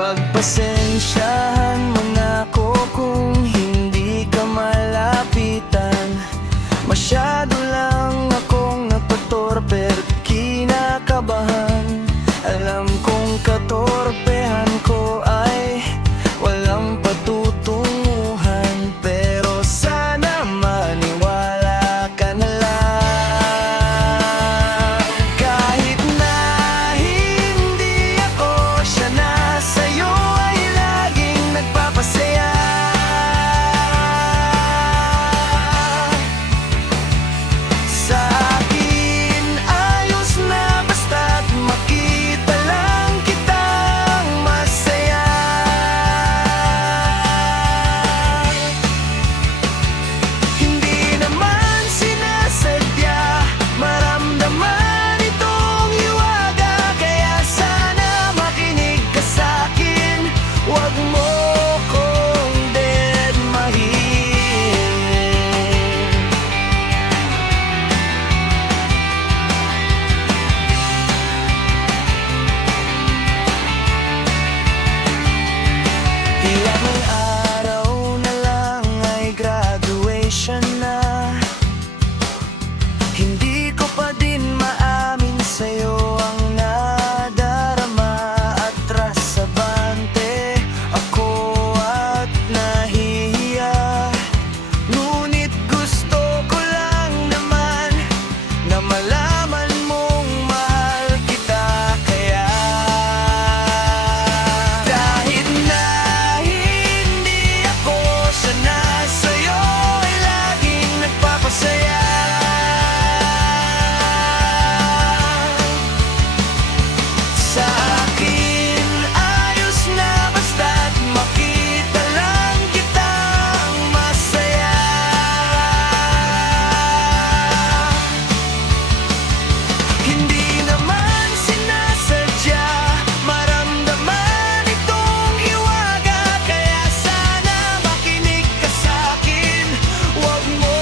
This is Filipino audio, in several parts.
Pagpasensyahan mo na ko kung hindi ka malapitan. Masyado lang akong napatorpe at kinakabahan. Alam kong katorpehan ko ay walang patutunguhan, pero sana maniwala ka na lang. Kahit na hindi ako siya na sa'yo ay laging nagpapasaya. Sa akin ayos na basta't makita lang kitang masaya. Hindi naman sinasadya maramdaman itong hiwaga, kaya sana makinig ka sa'kin. Huwag mo kong dedmahin. Ilang araw na lang ay graduation na. Hindi ko pa din maamin sa'yo ang nadarama. Atras abante ako at nahihiya, ngunit gusto ko lang naman na malaman mong mahal kita. Kaya kahit na hindi ako siya na sa'yo ay laging nagpapasaya. Sa akin ayos na basta't makita lang kitang masaya. Hindi naman sinasadya maramdaman itong hiwaga, kaya sana makinig ka sa'kin. Huwag mo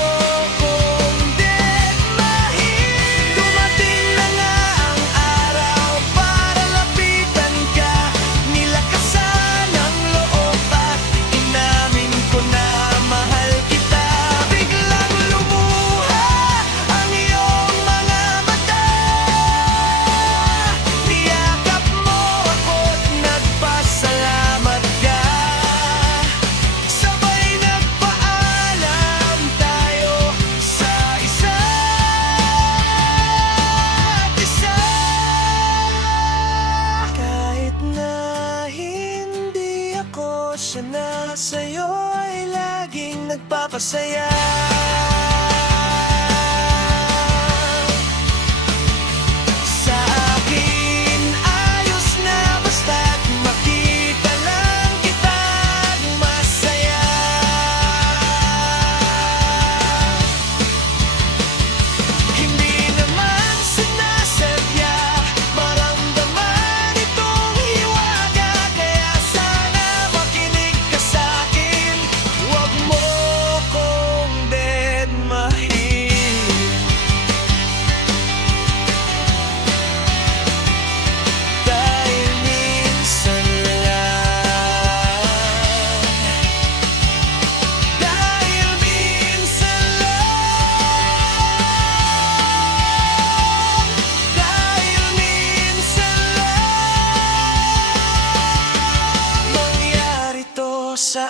kong dedmahin. Dumating na nga ang araw para lapitan ka. Nilakasan ang loob at inamin ko na mahal kita. Biglang lumuha ang iyong mga mata. Niyakap mo ako't nagpasalamat ka. Sabay nagpaalam tayo sa isa't isa. Kahit na hindi ako siya na sa'yo ay laging nagpapasaya. Sa akin ayos na basta't makita lang kitang masaya. Hindi naman sinasadya maramdaman itong hiwaga, kaya sana makinig ka sa'kin. Huwag mo kong dedmahin. Dahil minsan lang, dahil minsan lang, dahil minsan lang mangyari to sa